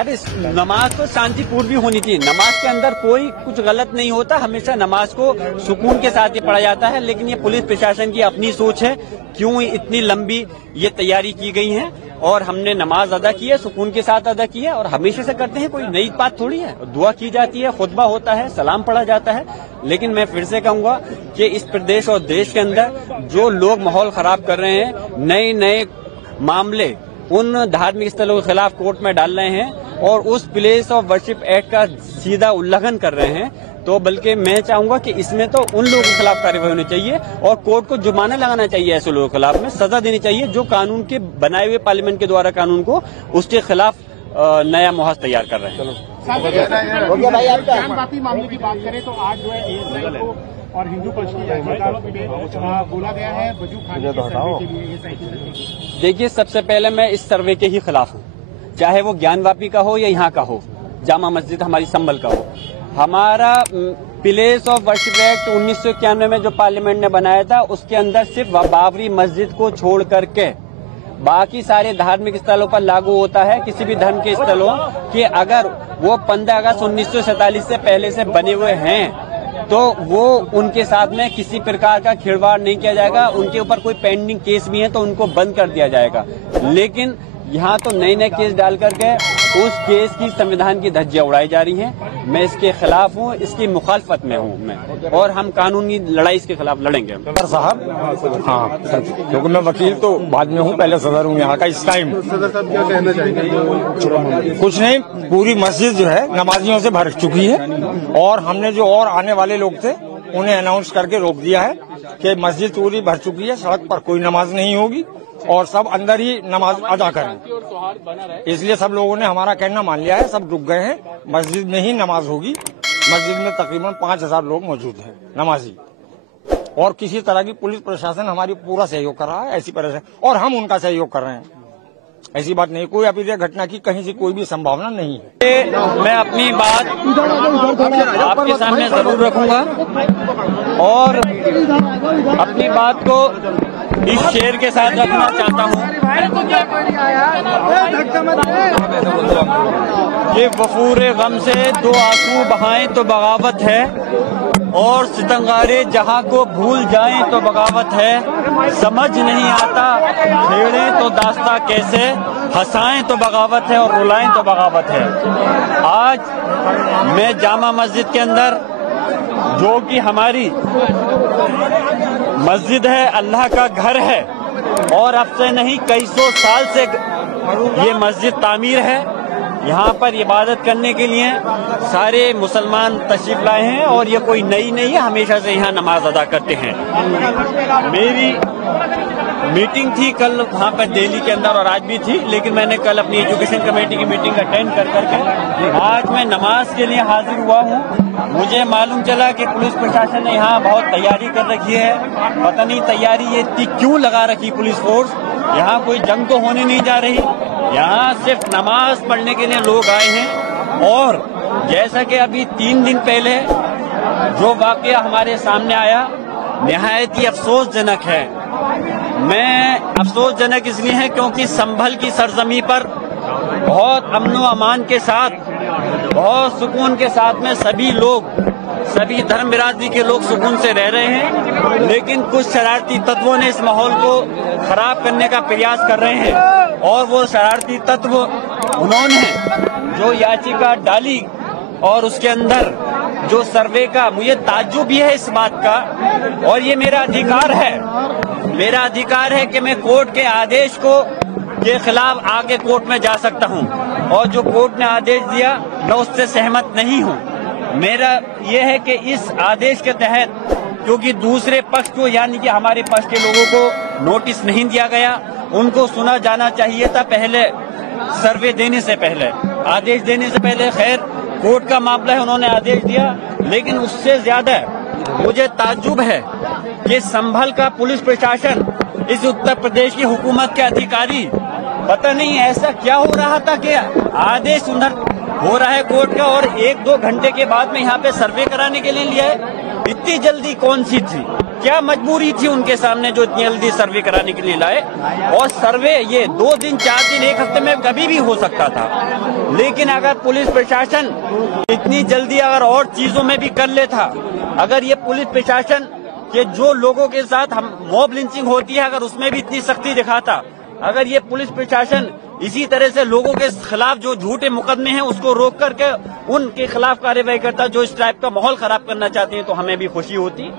अरे नमाज तो शांतिपूर्ण भी होनी चाहिए। नमाज के अंदर कोई कुछ गलत नहीं होता, हमेशा नमाज को सुकून के साथ ही पढ़ा जाता है। लेकिन ये पुलिस प्रशासन की अपनी सोच है, क्यों इतनी लंबी ये तैयारी की गई है। और हमने नमाज अदा की है, सुकून के साथ अदा की है और हमेशा से करते हैं, कोई नई बात थोड़ी है। दुआ की जाती है, खुतबा होता है, सलाम पढ़ा जाता है। लेकिन मैं फिर से कहूंगा कि इस प्रदेश और देश के अंदर जो लोग माहौल खराब कर रहे हैं, नए नए मामले उन धार्मिक स्थलों के खिलाफ कोर्ट में डाल रहे हैं और उस प्लेस ऑफ वर्शिप एक्ट का सीधा उल्लंघन कर रहे हैं, तो बल्कि मैं चाहूंगा कि इसमें तो उन लोगों के खिलाफ कार्रवाई होनी चाहिए और कोर्ट को जुर्माना लगाना चाहिए। ऐसे लोगों के खिलाफ में सजा देनी चाहिए जो कानून के बनाए हुए पार्लियामेंट के द्वारा कानून को उसके खिलाफ नया मुहज तैयार कर रहे हैं। ज्ञानवापी मामले की बात करें तो आज जो है ASI को और हिंदू पक्ष की याचिका में बोला गया है वजू खाने के सर्वे के लिए ये साइकिल। देखिए, सबसे पहले मैं इस सर्वे के ही खिलाफ हूँ, चाहे वो ज्ञानवापी का हो या यहाँ का हो, जामा मस्जिद हमारी संभल का हो। हमारा प्लेस ऑफ वर्शिप एक्ट 1991 में जो पार्लियामेंट ने बनाया था, उसके अंदर सिर्फ बाबरी मस्जिद को छोड़ करके बाकी सारे धार्मिक स्थलों पर लागू होता है। किसी भी धर्म के स्थलों कि अगर वो 15 अगस्त 1947 से पहले से बने हुए हैं तो वो उनके साथ में किसी प्रकार का खिलवाड़ नहीं किया जाएगा। उनके ऊपर कोई पेंडिंग केस भी है तो उनको बंद कर दिया जाएगा। लेकिन यहाँ तो नए नए केस डाल करके उस केस की संविधान की धज्जियां उड़ाई जा रही हैं। मैं इसके खिलाफ हूँ, इसकी मुखालफत में हूँ मैं, और हम कानूनी लड़ाई इसके खिलाफ लड़ेंगे। सदर साहब, हाँ, क्योंकि मैं वकील तो बाद में हूँ, पहले सदर हूँ यहाँ का इस टाइम। सदर साहब क्या कहना चाहेंगे? कुछ नहीं, पूरी मस्जिद जो है नमाजियों से भर चुकी है और हमने जो और आने वाले लोग थे उन्हें अनाउंस करके रोक दिया है कि मस्जिद पूरी भर चुकी है, सड़क पर कोई नमाज नहीं होगी और सब अंदर ही नमाज अदा करें। इसलिए सब लोगों ने हमारा कहना मान लिया है, सब रुक गए हैं, मस्जिद में ही नमाज होगी। मस्जिद में तकरीबन 5000 लोग मौजूद हैं नमाजी, और किसी तरह की पुलिस प्रशासन हमारी पूरा सहयोग कर रहा है ऐसी तरह से, और हम उनका सहयोग कर रहे हैं। ऐसी बात नहीं, कोई अप्रिय घटना की कहीं से कोई भी संभावना नहीं है। मैं अपनी बात आपके सामने जरूर रखूंगा और अपनी बात को इस शेर के साथ रखना चाहता हूँ कि वफूरे गम से दो आंसू बहाएं तो बगावत है, और सितंगारे जहां को भूल जाएं तो बगावत है। समझ नहीं आता छेड़ें तो दास्ता कैसे, हंसाएं तो बगावत है और रुलाएं तो बगावत है। आज मैं जामा मस्जिद के अंदर, जो कि हमारी मस्जिद है, अल्लाह का घर है और अब से नहीं कई सौ साल से ये मस्जिद तामीर है। यहाँ पर इबादत करने के लिए सारे मुसलमान तशरीफ लाए हैं और ये कोई नई नहीं है, हमेशा से यहाँ नमाज अदा करते हैं। मेरी मीटिंग थी कल वहाँ पर दिल्ली के अंदर और आज भी थी, लेकिन मैंने कल अपनी एजुकेशन कमेटी की मीटिंग अटेंड कर करके आज मैं नमाज के लिए हाजिर हुआ हूँ। मुझे मालूम चला कि पुलिस प्रशासन ने यहाँ बहुत तैयारी कर रखी है। पता नहीं तैयारी ये इतनी क्यों लगा रखी पुलिस फोर्स। यहाँ कोई जंग तो होने नहीं जा रही, यहाँ सिर्फ नमाज पढ़ने के लिए लोग आए हैं। और जैसा कि अभी 3 दिन पहले जो वाकया हमारे सामने आया, निहायत ही अफसोसजनक है। मैं अफसोसजनक इसलिए है क्योंकि संभल की सरजमी पर बहुत अमन व अमान के साथ, बहुत सुकून के साथ में सभी लोग, सभी धर्म बिरादरी के लोग सुकून से रह रहे हैं। लेकिन कुछ शरारती तत्वों ने इस माहौल को खराब करने का प्रयास कर रहे हैं और वो शरारती तत्व उन्होंने जो याचिका डाली और उसके अंदर जो सर्वे का, मुझे ताज्जुब भी है इस बात का, और ये मेरा अधिकार है, मेरा अधिकार है कि मैं कोर्ट के आदेश के खिलाफ आगे कोर्ट में जा सकता हूं, और जो कोर्ट ने आदेश दिया मैं उससे सहमत नहीं हूं। मेरा ये है कि इस आदेश के तहत, क्योंकि दूसरे पक्ष को यानी कि हमारे पक्ष के लोगों को नोटिस नहीं दिया गया, उनको सुना जाना चाहिए था पहले, सर्वे देने से पहले, आदेश देने से पहले। खैर, कोर्ट का मामला है, उन्होंने आदेश दिया, लेकिन उससे ज्यादा मुझे ताज्जुब है कि संभल का पुलिस प्रशासन, इस उत्तर प्रदेश की हुकूमत के अधिकारी, पता नहीं ऐसा क्या हो रहा था कि आदेश उधर हो रहा है कोर्ट का और 1-2 घंटे के बाद में यहाँ पे सर्वे कराने के लिए लिया है। इतनी जल्दी कौन सी थी, क्या मजबूरी थी उनके सामने जो इतनी जल्दी सर्वे कराने के लिए लाए। और सर्वे ये 2 दिन 4 दिन 1 हफ्ते में कभी भी हो सकता था, लेकिन अगर पुलिस प्रशासन इतनी जल्दी अगर और चीजों में भी कर लेता, अगर ये पुलिस प्रशासन के जो लोगों के साथ हम मॉब लिंचिंग होती है अगर उसमें भी इतनी सख्ती दिखाता, अगर ये पुलिस प्रशासन इसी तरह से लोगों के खिलाफ जो झूठे मुकदमे हैं उसको रोक करके उनके खिलाफ कार्रवाई करता जो इस टाइप का माहौल खराब करना चाहते हैं, तो हमें भी खुशी होती।